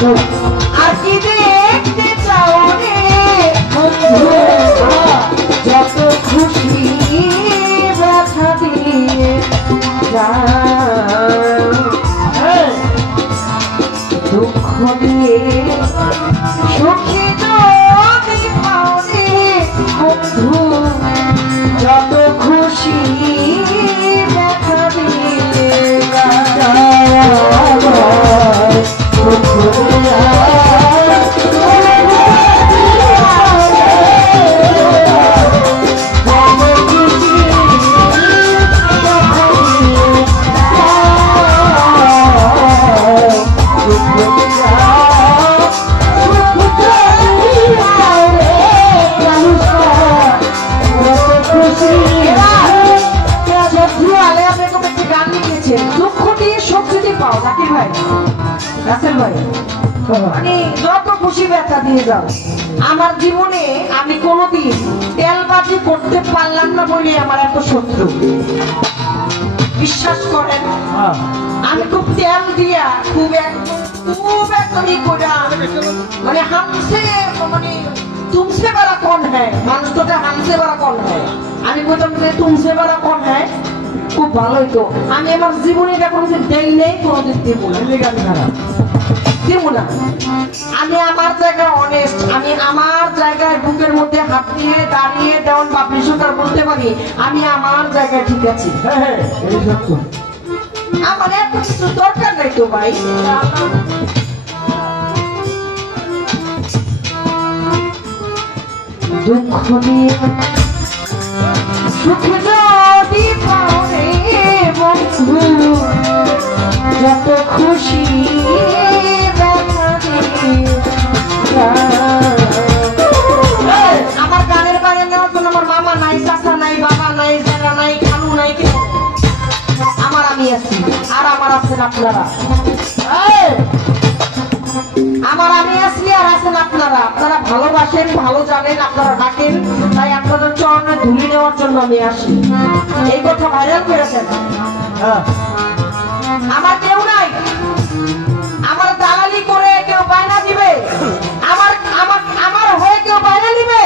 আর কি দেখতে চাও রে বন্ধু যত খুশি ব্যথা দিয়ে দুঃখ দিয়ে সুখী যদি পাও রে বন্ধু যত খুশি ব্যথা দিয়ে যত খুশি ব্যথা দিয়ে যাও। আমার জীবনে আমি কোনোদিন তেলবাজি করতে পারলাম না বলে আমার এত শত্রু। বিশ্বাস করেন আমি খুব তেল দিয়া খুব একদম মানে হামসে মানে তুমসে बड़ा कौन है মানুষ তো হামসে बड़ा कौन है আমি বলতাম যে তুমসে बड़ा कौन है খুব ভালোই তো আমি আমার জীবনে যখন যে দেই নেই কোনোদিন দেব না আমি আমার জায়গায় অনেস্ট আমি আমার জায়গায় বুকের মধ্যে হাত দিয়ে দাঁড়িয়ে দেওয়ান বাপরি সরকার বলতে পারি আমি আমার জায়গায় ঠিক আছি আমার এত কিছু দরকার নাই তো ভাই দুঃখ দিয়ে সুখ যদি পাও রে বন্ধু যত খুশি আমার গানের বাইরে নেওয়ার জন্য আমার মামা নাই চাচা নাই বাবা নাই জানা নাই খালু নাই আমার আমি আছি আর আমার আছেন আপনারা আমার আমি আছি আর আছেন আপনারা আপনারা ভালোবাসেন ভালো জানেন আপনারা ডাকেন তাই আপনাদের চরণে ধুলি নেওয়ার জন্য আমি আসি এই কথা ভাইরাল করেছেন আমার কেউ নাই আমার দালালি করে কেউ বায়না দিবে আমার আমার আমার হয়ে কেউ বায়না দিবে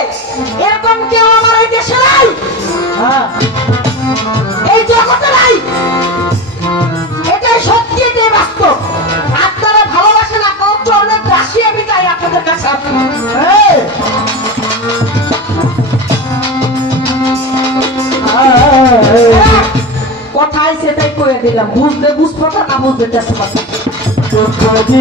এরকম কেউ আমার এই দেশে নাই এই জগতে নাই এটাই সত্যি এটাই বাস্তব আপনারা ভালোবাসেন আপনার চরণে দাসী আমি চাই আপনাদের কাছে কথাই সেটাই করে দিলাম বুঝলে বুঝবো না বুঝতে চেষ্টা করতে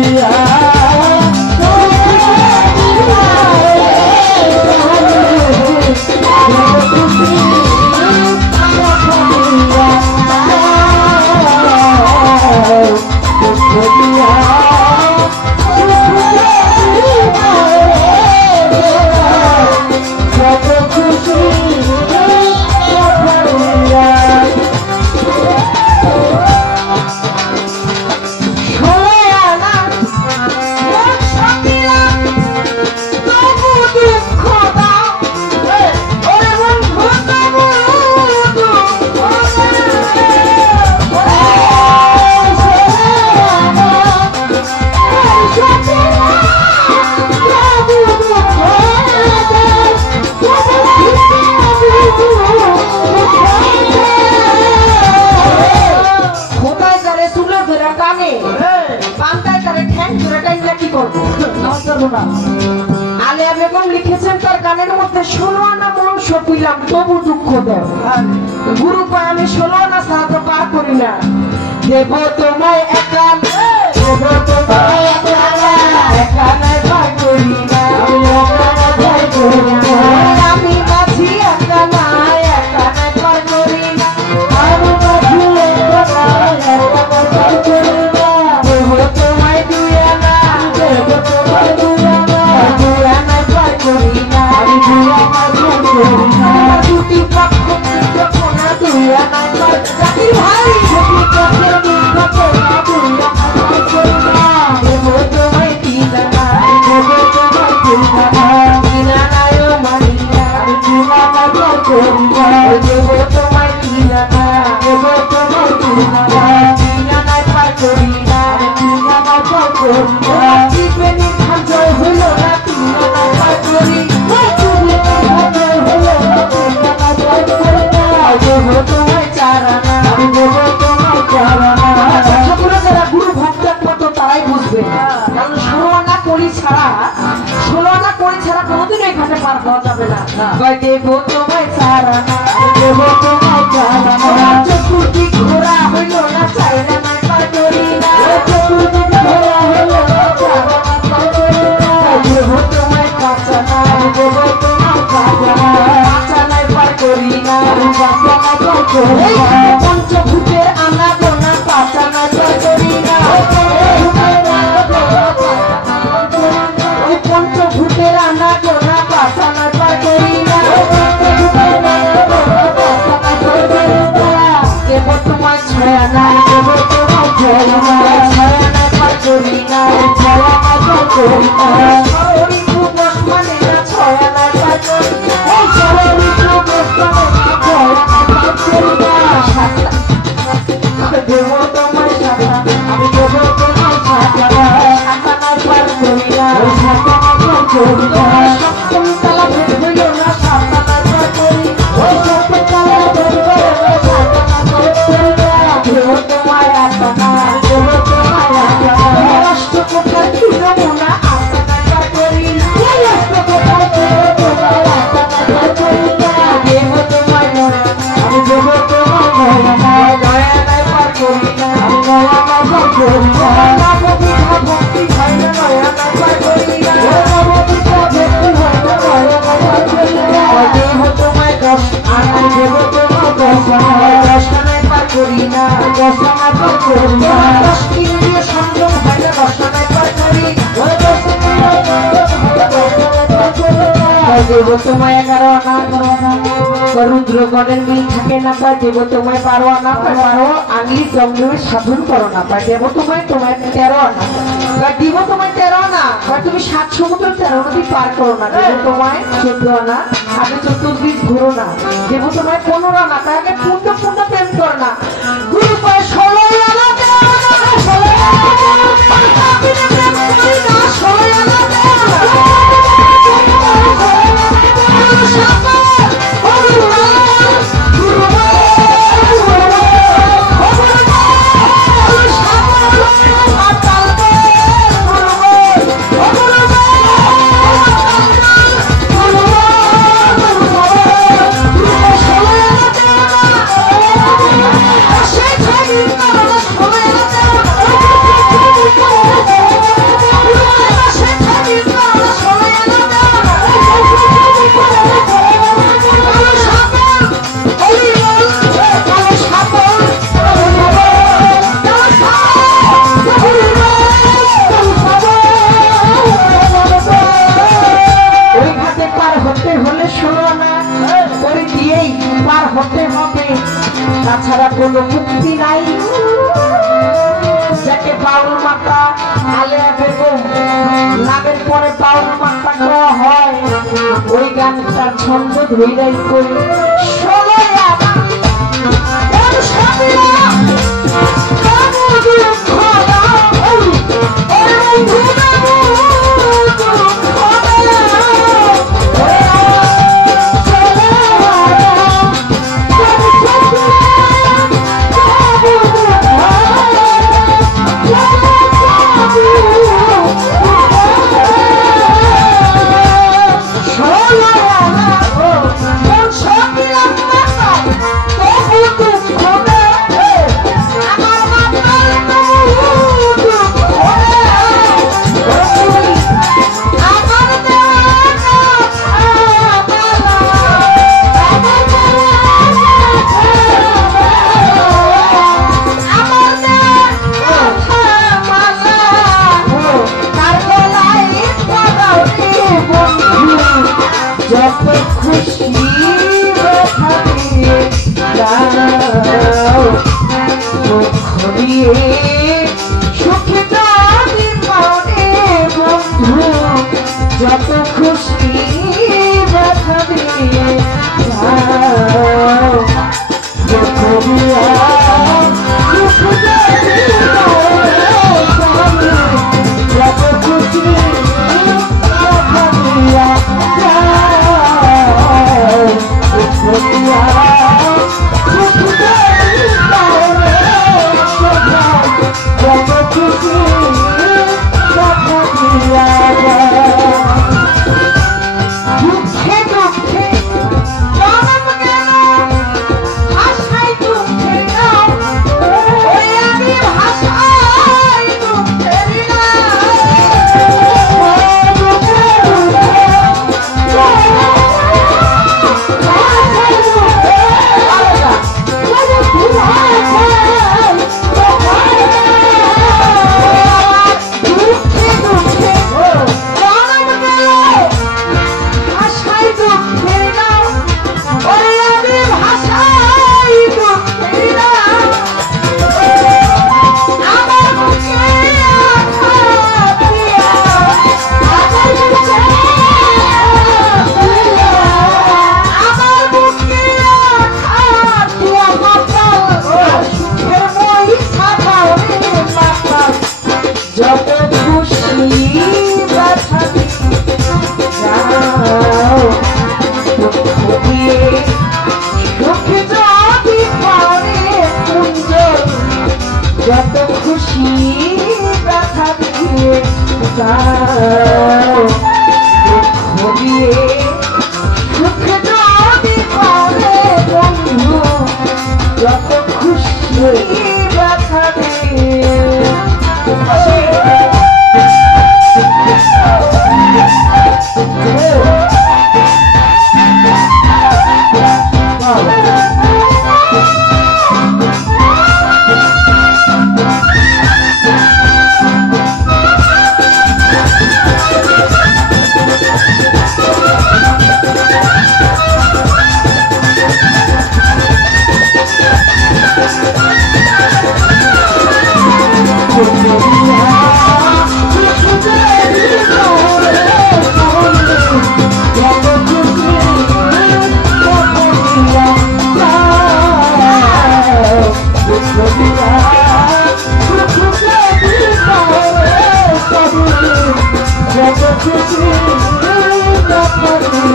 আলিয়া বেগম লিখেছেন তার গানের মধ্যে 16 আনা মন সপিলাম তবু দুঃখ দেব গুরু পায় আমি 16 আনা সাথে পার করি না দেব তোমায় একা দেব তোমায় একা নাই পার করি না আমি মাঝি একা নাই পার করি না আমি মাঝি একা নাই পার করি না দেব তোমায় দুই আনা দেব তোমায় দুটি পক্ষ ভাই देवो तुम्हें सारा देवो तुम्हें जाना चतुर्थी घोड़ा हलो ना चाइना ना पाटोरी ना चतुर्थी घोड़ा हलो ना चाइना ना पाटोरी ना देवो तुम्हें काचना देवो तुम्हें काचना काचना पाटोरी ना काचना पाटोरी ना पंचभूतेर आना गोना काचना पाटोरी ना पंचभूतेर आना गोना काचना पाटोरी ना देवो तुम्हें छाया ना देवो तुम्हें छाया ना छाया ना पाटोरी ना छाया ना पाटोरी ना छाया को मस्ताने ना छाया ना पाटोरी ना छाया को मस्ताने ना छाया ना पाटोरी ना देवो तुम्हें छाया अभी देवो तुम्हें छाया ना छाया ना पाटोरी ना छाया ना पाटोरी ना सप्तम तला भेद होयो ना छाया ना पाटोरी ओई सप्तम तला भेद होयो ना छाया ना पाटोरी ना देवो तुम्हें आतना देवो तुम्हें आतना राष्ट्र को किलो मोना आतना पाटोरी ना राष्ट्र को किलो मोना आतना पाटोरी ना देवो तुम्हें मोना अभी देवो तुम्हें मोना दया ना पाटोरी ना दया ना पाटोरी ना ना पवित्र भक्ति है ना दया ना पाटोरी ना पवित्र भक्ति है ना दया ना पाटोरी ना देवो तुम्हें दस आना देवो तुम्हें दस ना पाटोरी ना दस ना पाटोरी ना दस इंद्रिय संयम है ना दस ना पाटोरी देवो तुम्हें करो ना रुद्र गणेर मिल থাকে না পায় দেব তোমায় পারো না পারো আংলি জঙ্গলের সাধন করো না পায় দেব তোমায় তোমায় 13 না বা দেব তোমায় 13 না বা তুমি 7 সমুদ্র 13 নদী পার করো না দেব তোমায় 14 না আগে চতুর্দিক ঘুরো না দেব তোমায় 15 না তার আগে পূর্ণ পূর্ণ প্রেম করো না গুরু পায় 16 আনা দেব না 16 আনা আমি প্রেম করি না 16 আনা দেব না তাছাড়া কোনো মুক্তি নাই যাকে বাউল মাতা আলেয়া বেগম নামের পরে বাউল মাতা করা হয় ওই গানটা ছন্দ ধইরাই কই ষোলোয়া ওই সাবিয়া কামুদু খোলা ওই বন্ধুরা যত খুশি ব্যথা দিয়ে দাও দুঃখ দিয়ে সুখ যদি করে বন্ধু যত খুশি ব্যথা দিয়ে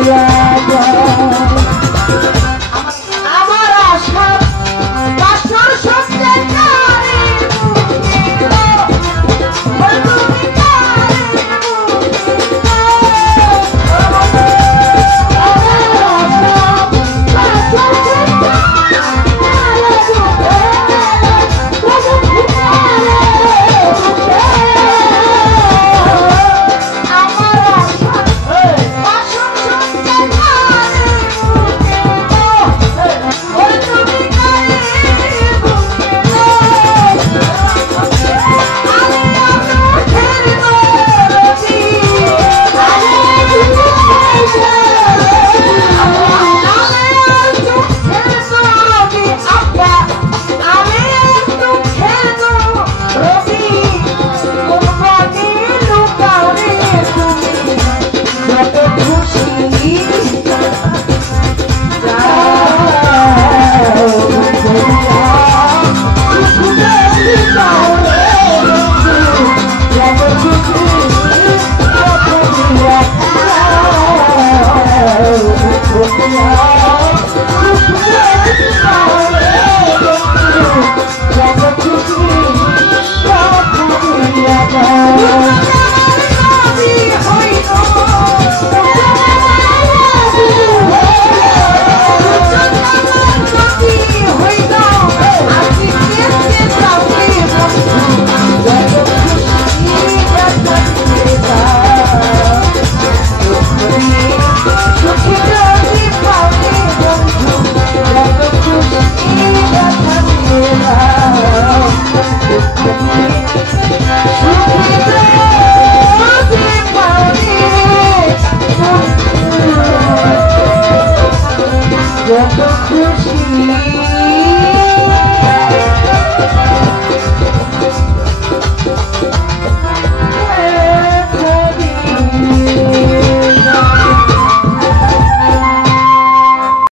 Yeah.